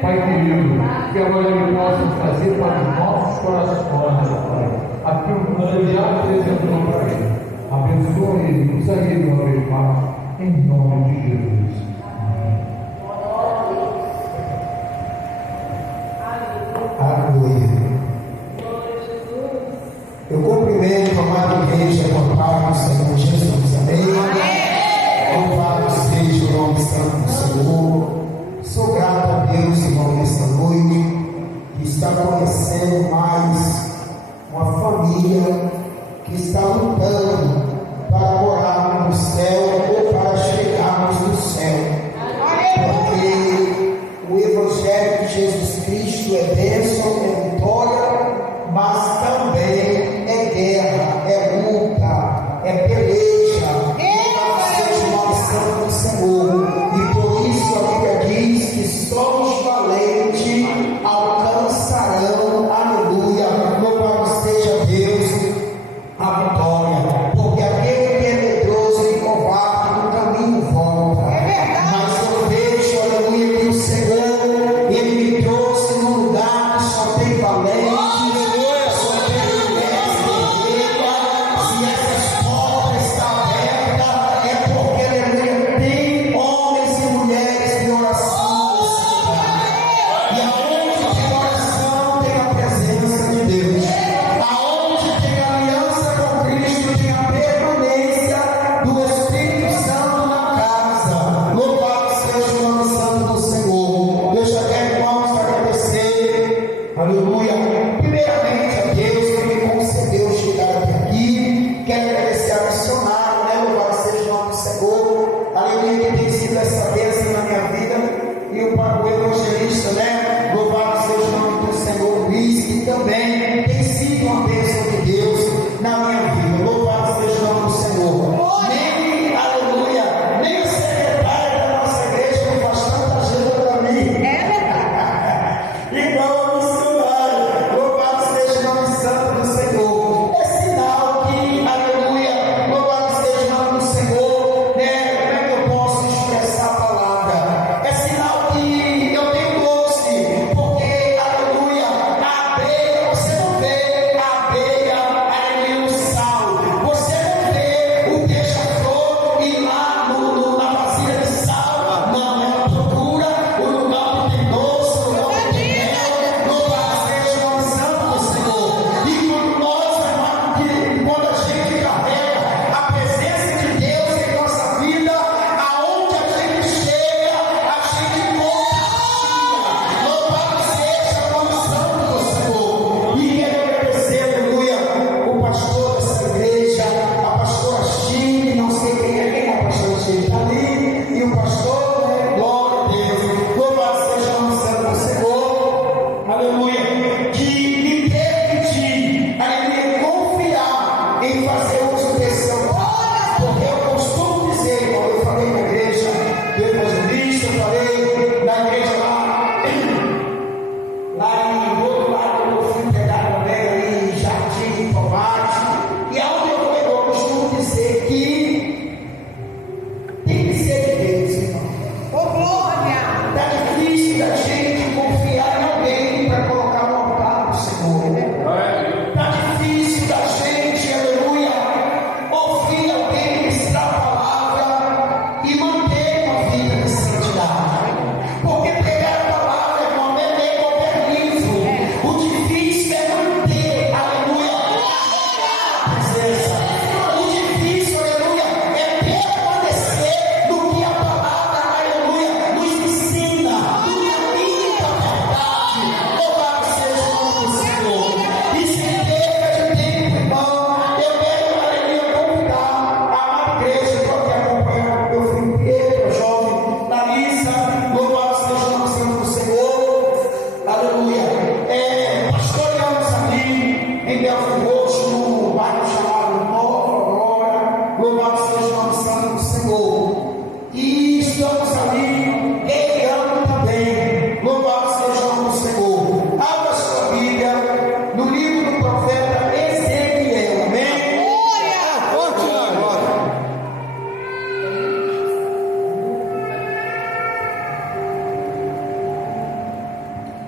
Pai querido, que agora Ele possa fazer para os nossos corações, Pai, aquilo que o Senhor já apresentou para Ele. Abençoe Ele, usa Ele, meu Pai, em nome de Jesus. Aleluia. Eu cumprimento a amada igreja com a paz do Senhor Jesus. Amém? Louvado seja o nome santo do Senhor. Sou grato a Deus, irmão, nesta noite, que está conhecendo mais uma família que está lutando para morar no céu ou para chegarmos no céu. Porque o Evangelho de Jesus Cristo é bênção, é vitória, mas também é guerra, é luta, é peleja. Louvado seja o nome santo do Senhor. E por isso a Bíblia diz que só os valentes alcançarão, aleluia, louvado seja Deus, a vitória. Porque aquele que é medroso e covarde no caminho volta. Mas eu vejo, aleluia, que o Senhor, Ele me trouxe num lugar que só tem valente.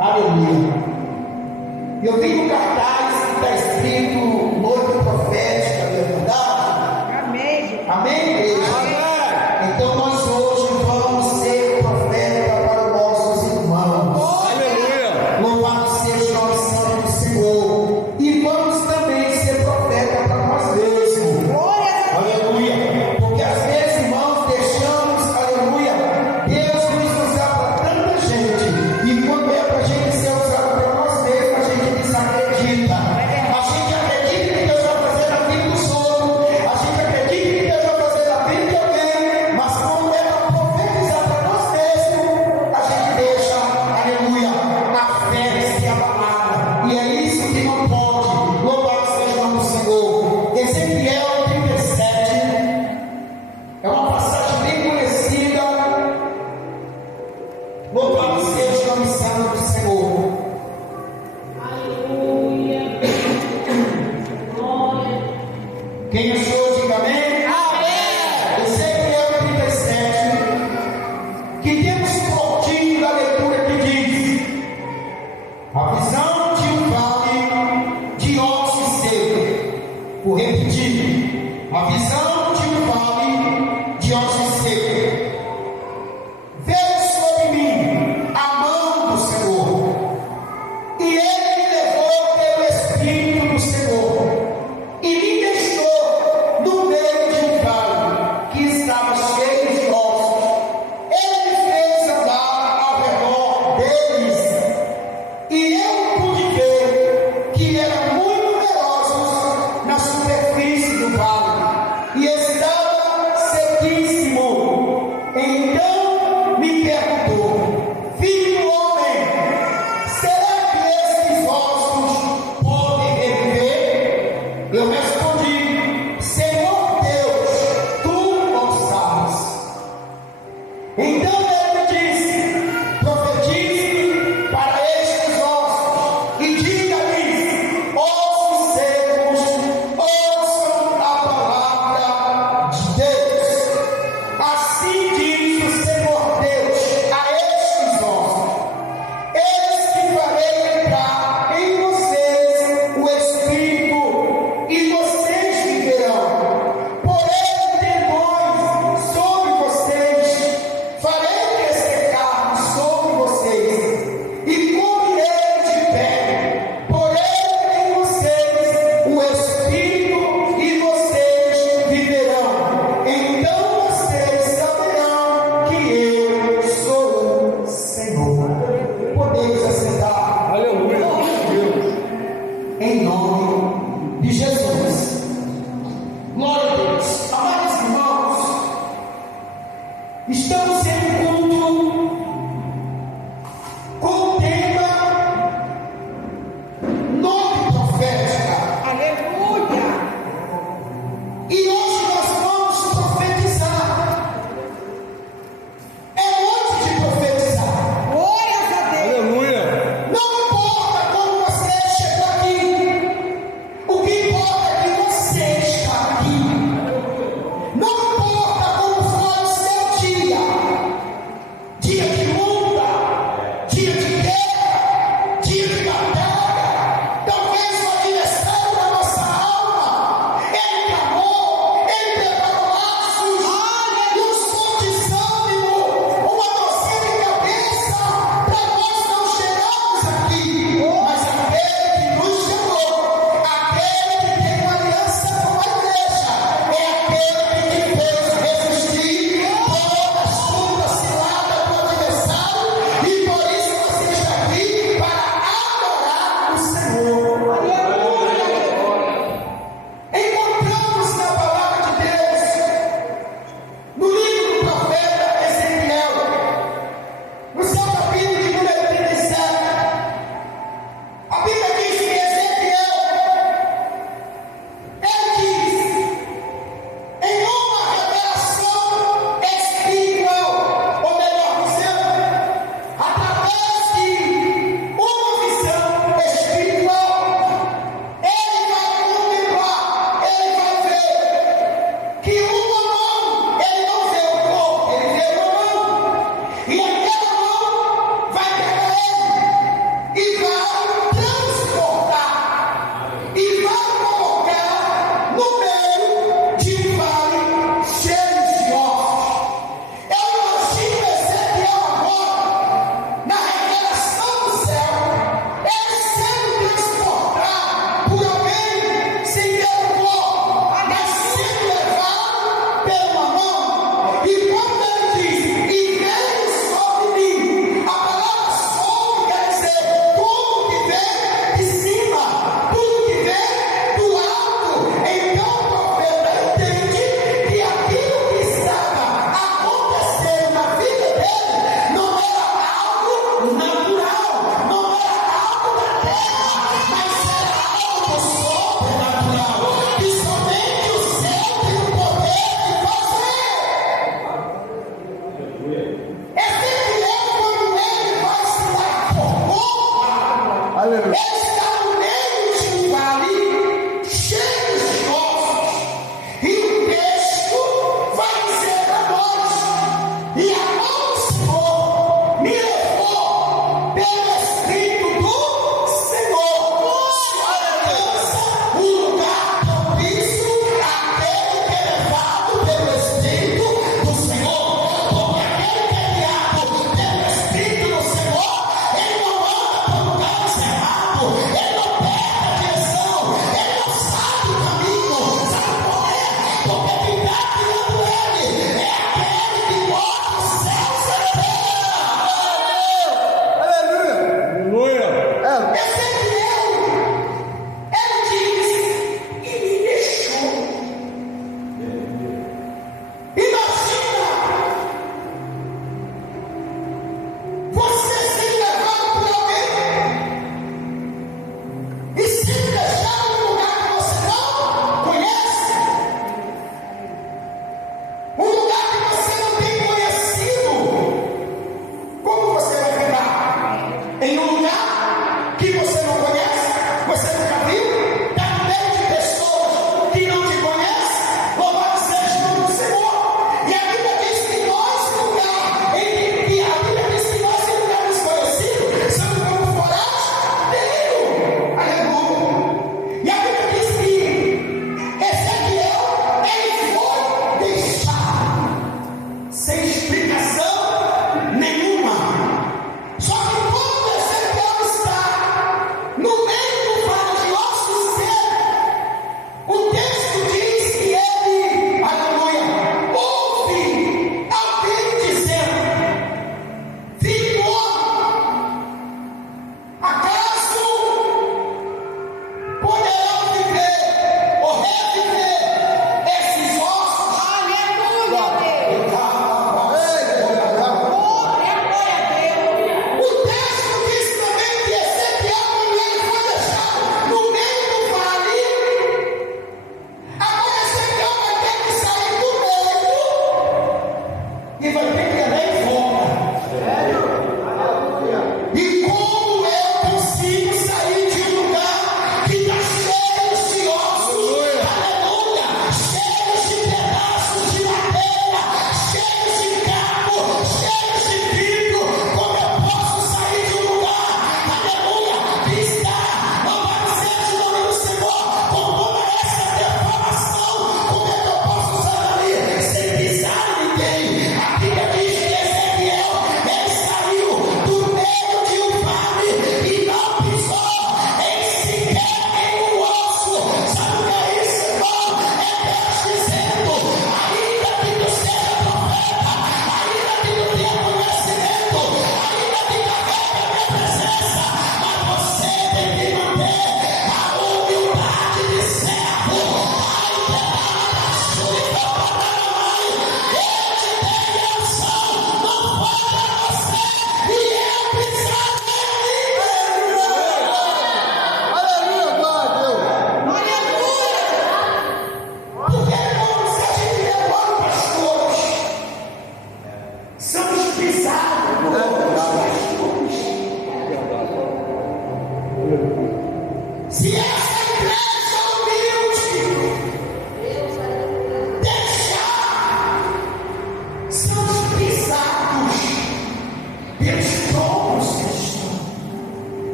Aleluia. Eu vi no cartaz que está escrito noite profética, não é verdade? Amém. Amém, igreja? Então nós hoje vamos ser profeta para os nossos irmãos. Aleluia. Louvado seja o nome santo do Senhor. E vamos também ser profeta para nós mesmos. Glória a Deus. Aleluia. Porque às vezes, irmãos, deixamos, aleluia, Deus nos usar para tanta gente. E quando é para a gente ser usado para nós mesmos, a gente desacredita. A gente acredita que Deus vai fazer na vida dos outros. A gente acredita que Deus vai fazer na vida de alguém. Mas quando é para profetizar para nós mesmos, a gente deixa, aleluia, a fé se abalada. E é isso que não pode. Louvado seja o nome do Senhor. Ezequiel 37 é uma passagem bem conhecida. Louvado seja o nome santo do Senhor. Aleluia. Glória. Quem achou, diga amém. Amém. Ezequiel 37, que temos um pouquinho da leitura que diz: a visão de um vale de ossos secos. Vou repetir: a visão de um vale de ossos secos. Veio sobre mim a mão do Senhor.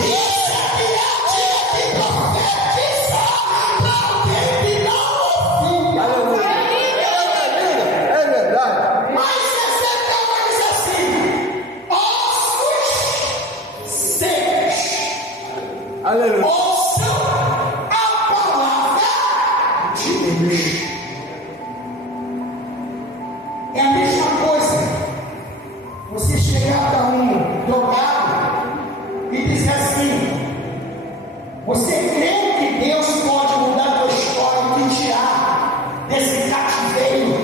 Esse ambiente é que profetiza para alguém que não ouvia. Aleluia. É verdade. Mas Ezequiel vai dizer assim: ossos secos, Aleluia. ouçam a palavra de Deus. É a mesma coisa você chegar para um drogado e dizer assim: você crê que Deus pode mudar a tua história e te tirar desse cativeiro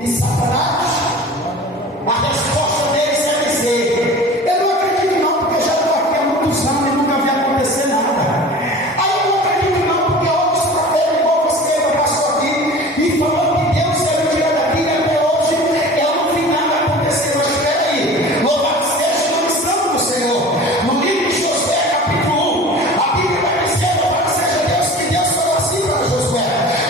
de Satanás? A resposta deles é dizer: eu não acredito não, porque já estou aqui há muitos anos e nunca vi acontecer nada. Aí eu não acredito não, porque hoje segunda-feira igual você passou aqui e falou que Deus ia me tirar daqui e até hoje eu não vi nada acontecer. Mas espera aí, louvado seja o nome santo do Senhor. No livro de Josué, capítulo 1, a Bíblia vai dizer: louvado seja Deus, que Deus falou assim para Josué: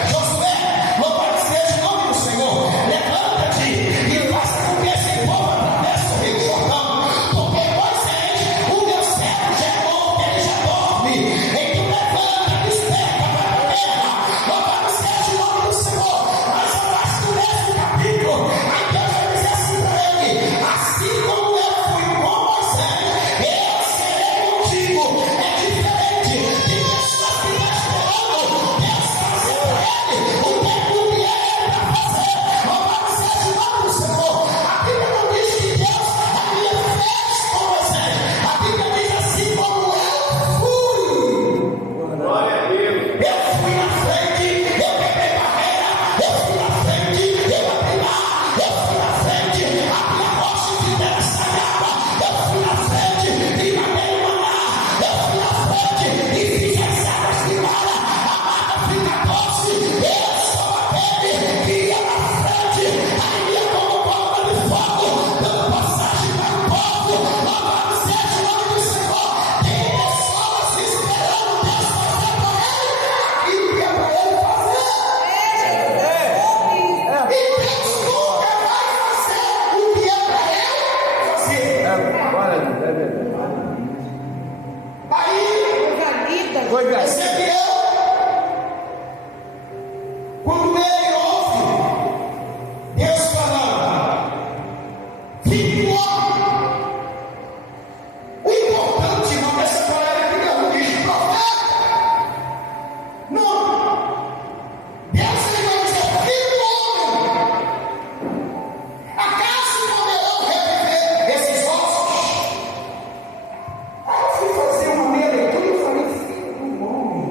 Josué, louvado seja o nome do Senhor, levanta-te e faça com que esse povo atravesse o rio Jordão, porque Moisés, o meu servo, já é morto, ele já dorme. Então levanta, desperta, vai para a terra. Louvado seja o nome do Senhor. Mas abaixo do mesmo capítulo, aí Deus vai dizer assim para ele: assim como eu fui com Moisés, eu serei contigo. É diferente de pessoas que estão esperando Deus fazer para ele o que ele é para fazer. Louvado seja o nome do Senhor. A Bíblia não diz que Deus havia feito com Moisés. A Bíblia diz assim: como eu fui. Glória a Deus. Eu fui na frente, eu quebrei barreira, eu fui na frente, eu abri mar, eu fui na frente, abri a rocha e fiz essa água, eu fui na frente e mandei o maná, eu fui na frente e fiz as águas de mara, a mata fica doce, eu sou aquele que ia na frente, aí ia como bomba de fogo, dando passagem para o povo. Louvado seja o nome do Senhor. Tem pessoas esperando Deus fazer para ele aquilo que é para ele fazer. E Deus nunca vai fazer o que é para ele fazer. Glória a Deus. É verdade. Aí, Foi graça. Ezequiel, quando ele ouve Deus falando, fique logo. O importante não é essa palavra que Deus diz de profeta. Não. Deus ele vai dizer: fique logo. Acaso poderão reviver esses ossos? Aí eu fui fazer uma meia leitura e falei: filho do homem,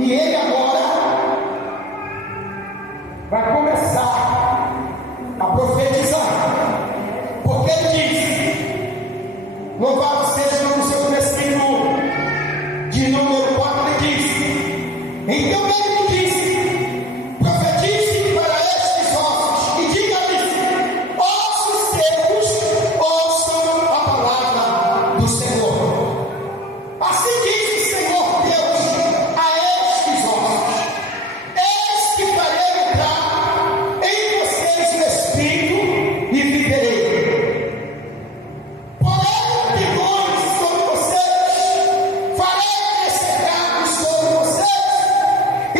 E ele agora vai começar a profetizar, porque ele diz: louvado seja o seu versículo de número 4, ele diz: então ele me disse, profetize para estes ossos e diga-lhes: ossos secos, ouçam a palavra do Senhor. Assim diz o Senhor Deus a estes ossos: eis que farei entrar em vocês o Espírito e viverei. Porém terrores sobre vocês, farei descer sobre vocês, e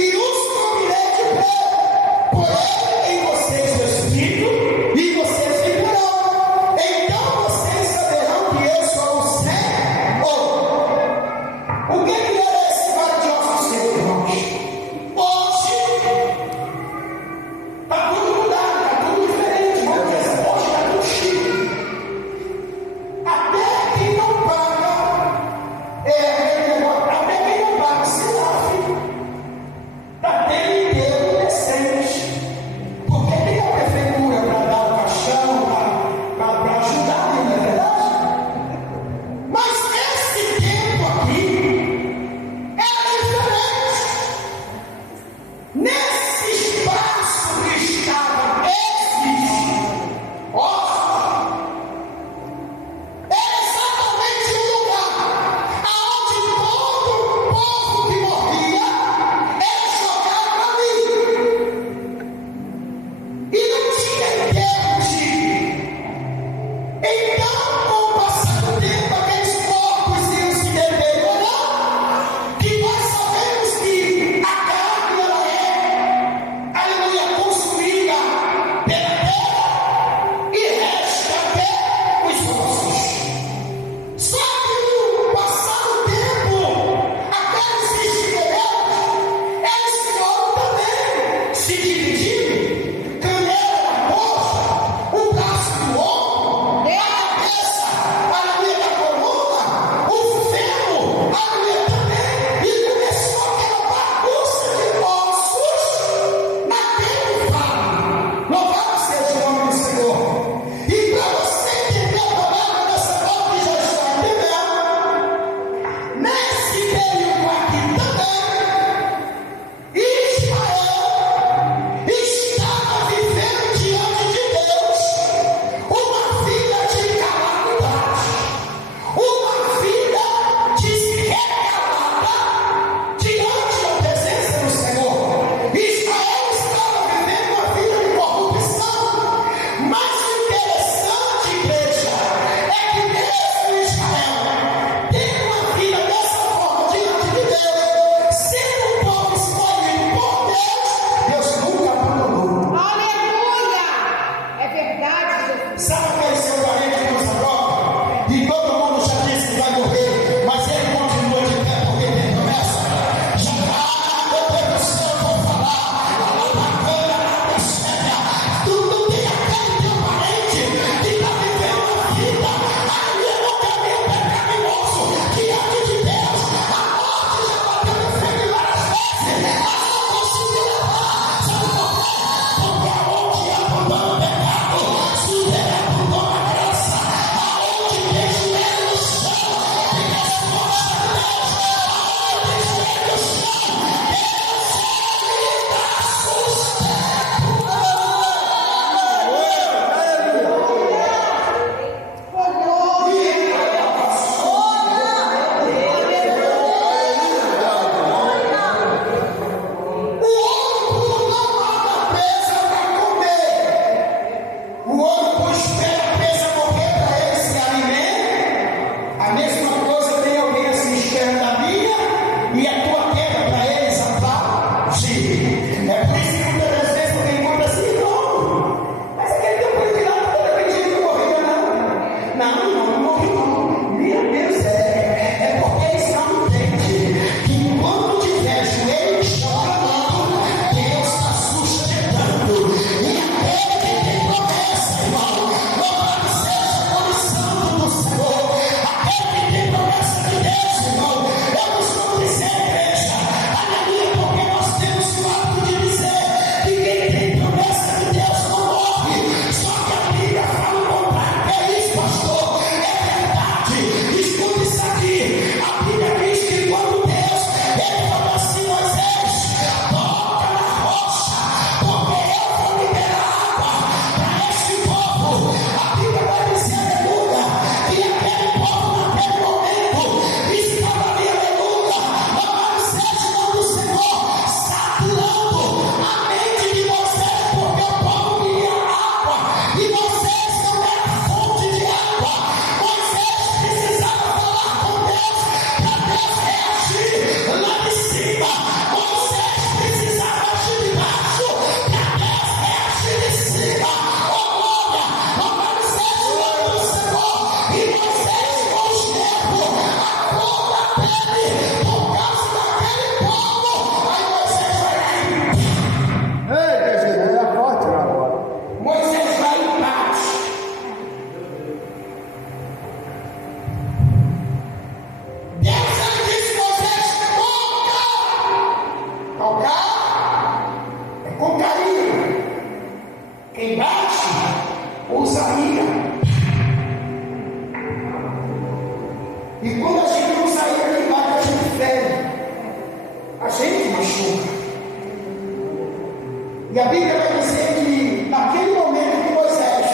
E a Bíblia vai dizer que naquele momento que Moisés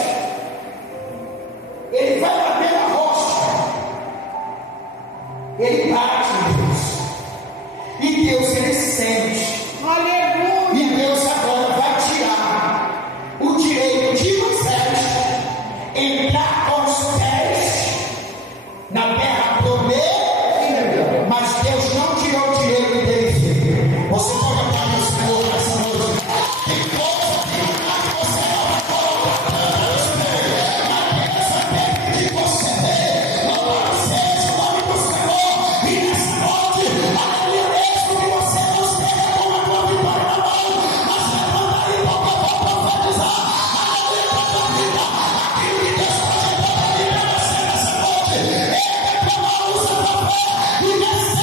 ele vai bater na rocha, ele bate em Deus, e Deus ele sente. Aleluia! E Deus agora vai tirar o direito de Moisés entrar com os pés na terra prometida, mas Deus não tirou o direito dele. Você pode aplaudir o Senhor nessa noite. Tem coisa que você não pode de você não acesse o nome do Senhor, e nessa noite, aleluia, mesmo que você não esteja com a tua vitória na mão, mas levanta aí para profetizar, aleluia, para tua vida, aquilo que Deus pode dar para você nessa noite, é com a luz da tua fé, e recebe.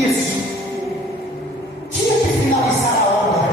Isso tinha que finalizar a obra.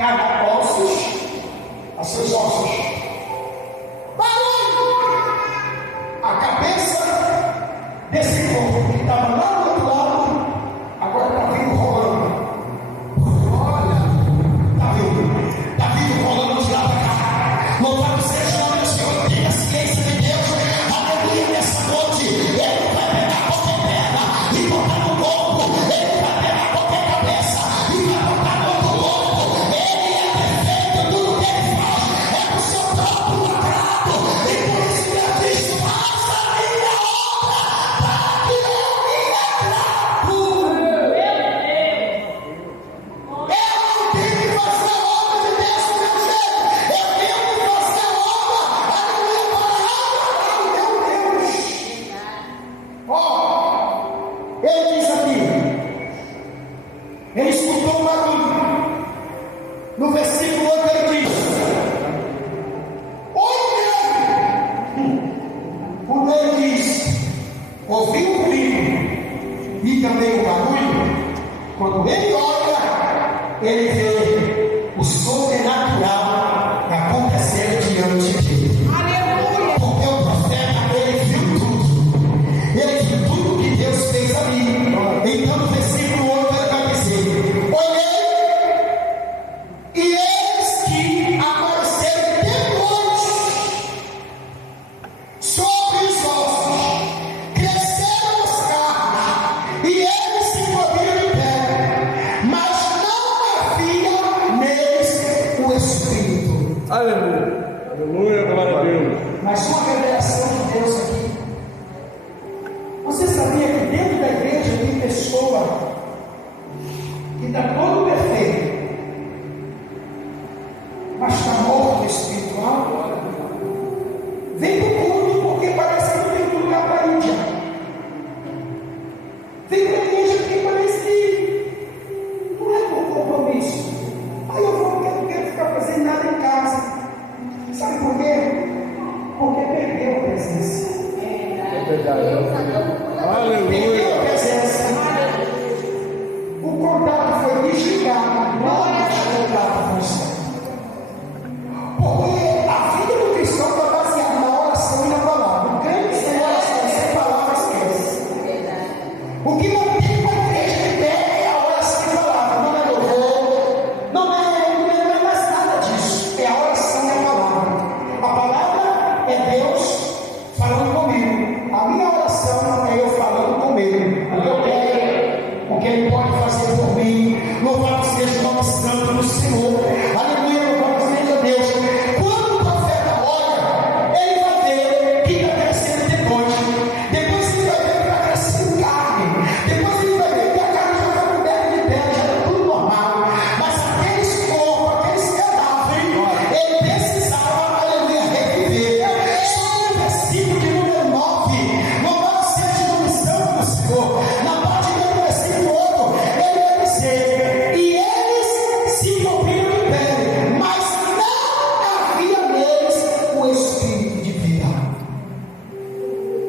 cada ossos a seus ossos. A cabeça desse corpo que estava lá do outro lado, agora está vindo rolando. Olha, está vindo rolando de lá para cá. Louvado seja o nome do Senhor. Tenha a ciência de Deus. Aleluia, nessa noite. Ele não vai pegar qualquer perna e botar no corpo. Ele não vai pegar qualquer cabeça e vai botar no outro corpo. Ele é perfeito, tudo que ele faz é o seu próprio agrado. E por isso que eu disse, faça a minha obra, para que eu me agrado. Eu não tenho que fazer a obra de Deus do meu jeito. Eu tenho que fazer a obra, aleluia, para o meu Deus. Ó, ele diz aqui, ele escutou um barulho. No versículo 8 ele diz: quando ele diz, ouviu o ruído e também o barulho, quando ele olha, ele vê o sobrenatural acontecendo diante dele. Porque o profeta, ele viu tudo. Ele viu tudo que Deus fez ali. Então no versículo 8 ele vai dizer: olhei, e eis que apareceram demônios sobre os ossos, cresceram os carros, e eles se moviam de pé, mas não havia neles o Espírito. Aleluia. Aleluia, glória a Deus. Mas uma revelação de Deus aqui. Você sabia que dentro da igreja tem pessoa que está todo perfeito, mas está morto espiritual? Vem para o culto porque parece que não tem lugar para ir já. Vem para a igreja porque parece que não é por compromisso. Aí eu vou porque eu não quero ficar fazendo nada em casa. Sabe por quê? Porque perdeu a presença. É verdade. Perdeu a Aleluia. presença. O contato foi desligado. Não é contato função. Porque a vida do cristão está baseada na oração e na palavra. O crente sem oração, sem palavra, esquece. O que não tem para a igreja de pé é a oração e a palavra. Não é louvor, não é mais nada disso. É a oração e a palavra. A palavra é Deus falando comigo. A minha oração é eu falando com Ele. O que eu quero, o que Ele pode fazer por mim. Louvado seja o nome santo do Senhor. Aleluia, louvado seja Deus. Quando o profeta olha, ele vai ver que está crescendo depois. Depois ele vai ver que está crescendo carne. Depois ele vai ver que a carne já está coberta de pele, já está tudo normal. Mas aqueles corpos, aqueles cadáveres, ele precisava, aleluia, reviver. Só no versículo de número 9, louvado seja o nome santo do Senhor. Na parte do versículo 8, ele vai dizer: e eles se cobriram de pele, mas não havia neles o espírito de vida.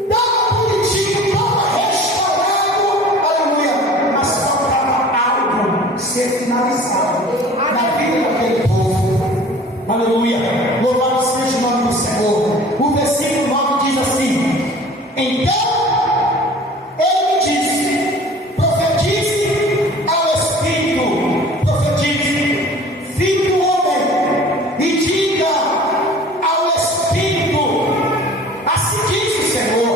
Estava bonitinho, estava restaurado, aleluia, mas faltava algo ser finalizado na vida daquele povo. Aleluia, louvado seja o nome do Senhor. O versículo 9 diz assim: então ele me disse, profetize ao Espírito, profetize, filho do homem, e diga ao Espírito, assim diz o Senhor,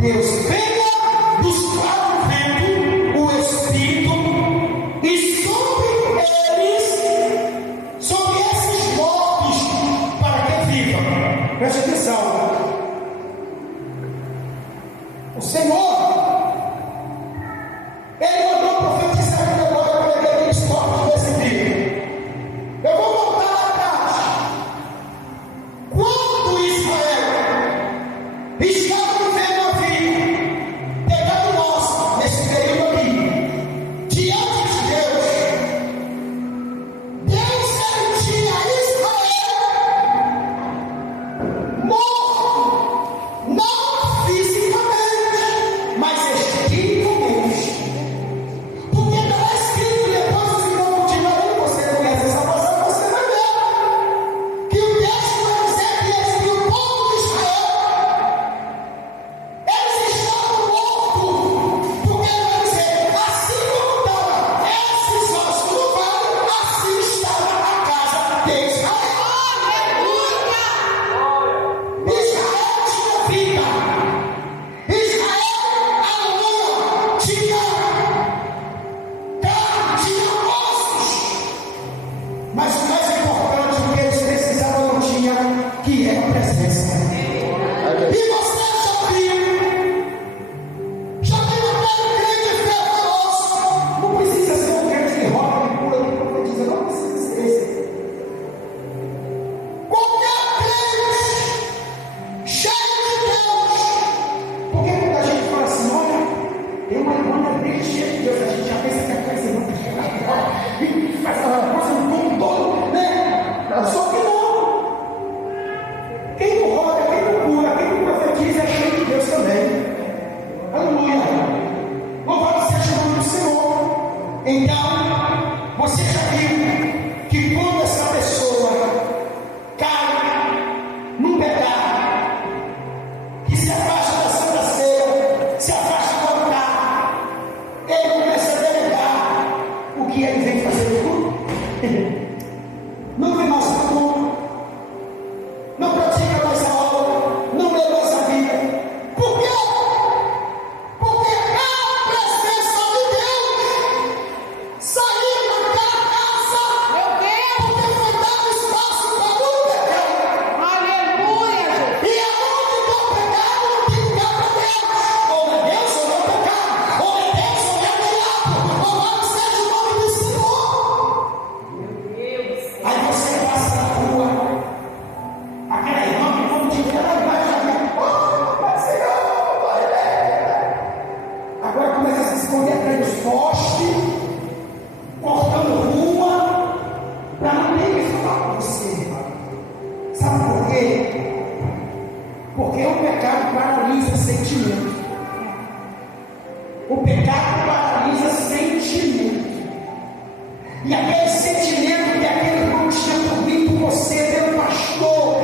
Deus, venha dos quatro ventos o Espírito, e sobre eles, sobre esses mortos Você já viu que quando essa pessoa cai num pecado, que se afasta da Santa Ceia, se afasta do altar, ele começa a delegar o que ele vem fazer no culto. Não vem mais para o culto, não pratica mais a obra, não lê mais a Bíblia. Por quê? Porque a presença de Deus saiu daquela casa, porque foi dado espaço para o pecado. Aleluia, Jesus. E aonde está o pecado, não tem lugar para Deus. Ou é Deus ou é pecado, ou é Deus ou é diabo, ou louvado seja o nome do Senhor. Aí você passa na rua, aquela irmã que quando te vê, ela vai chamar, oh, Pai Senhor, glória a Deus. Agora começa a se esconder atrás dos postes, cortando rua, para não ter que falar com você. Sabe por quê? Porque o pecado paralisa sentimento. O pecado paralisa sentimento. E aquele sentimento que aquele irmão tinha por mim, por você, meu pastor,